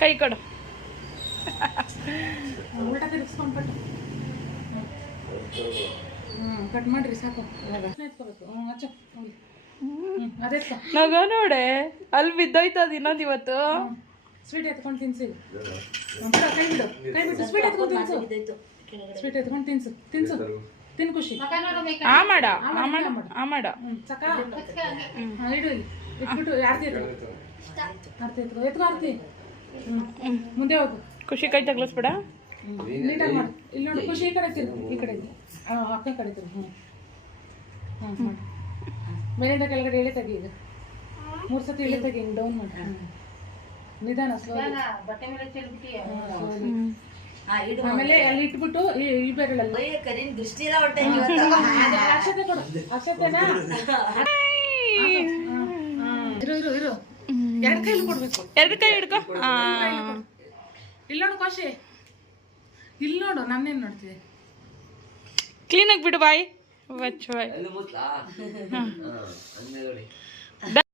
ಕೈ ಕೊಡು. ಉಲ್ಟಾ ತಿರುಗಿಸ್ಕೊಂಡು ಹ್ಞೂ ಕಟ್ ಮಾಡ್ರಿ ಸಾಕು. ನಗ ನೋಡೆ. ಅಲ್ಲಿ ಬಿದ್ದೋಯ್ತದ ಇನ್ನೊಂದು ಇವತ್ತು? ಸ್ವೀಟ್ ಎತ್ಕೊಂಡು ತಿನ್ಸಿ. ಕೈ ಬಿಡು. ಕೈ ಬಿಡು ಸ್ವೀಟ್ ಎತ್ಕೊಂಡು ತಿನ್ಸು. ಸ್ವೀಟ್ ಎತ್ಕೊಂಡು ತಿನ್ಸು. ತಿನ್ಸು. ತಿನ್ ಖುಷಿ. ಆ ಮಾಡ ಆ ಮಾಡ ಆ ಮಾಡ. ಹ್ಞೂ ಸಾಕ. ಹಾಂ ಇಡು ಇಟ್ಬಿಟ್ಟು ಆರತಿ ಎತ್ಕೊ. ಆರ್ತಿ ಎತ್ಕೊ. ಎತ್ಕೊ ಆರತಿ. ಹ್ಞೂ ಮುಂದೆ ಹೋಗು. ಖುಷಿ ಕೈ ತಗ್ಲಿಸ್ಬೇಡ. ನೀಟಾಗಿ ಮಾಡು. ಇಲ್ಲಿ ನೋಡು ಖುಷಿ ಈ ಕಡೆ ತಿರು ಈ ಕಡೆ ಹಾಂ ಅಕ್ಕ ಕಡೆ ತಿರು ಹ್ಞೂ ಹ್ಞೂ ಹ್ಞೂ ಮೇಲಿಂದ ಕೆಳಗಡೆ ಎಳೆ ತೆಗಿ ಈಗ. ಮೂರು ಸತಿ ಎಳೆ ತೆಗಿ ಡೌನ್ ಮಾಡಿ. ಹ್ಞೂ ನಿಧಾನ ಆಮೇಲೆ ಅಲ್ಲಿ ಇಟ್ಬಿಟ್ಟು ಈ ಈ ಬೆರಳಲ್ಲಿ ದೃಷ್ಟಿ ಎಲ್ಲ ಹೊಟ್ಟೆ ಅಕ್ಷತೆ ಕೊಡು ಅಕ್ಷತೆನಾ ಇರು ಇರು ಇರು. ಎರಡು ಕೈಲಿ ಕೊಡ್ಬೇಕು. ಎರಡು ಕೈ ಹಿಡ್ಕೊ. ಇಲ್ಲಿ ನೋಡು ಕಾಶಿ. ಇಲ್ಲಿ ನೋಡು ನನ್ನೇನು ನೋಡ್ತಿದ್ದೆ ಕ್ಲೀನಾಗಿ ಬಿಡು ಬಾಯ್. ಬಚ್ಚ ಬಾಯ್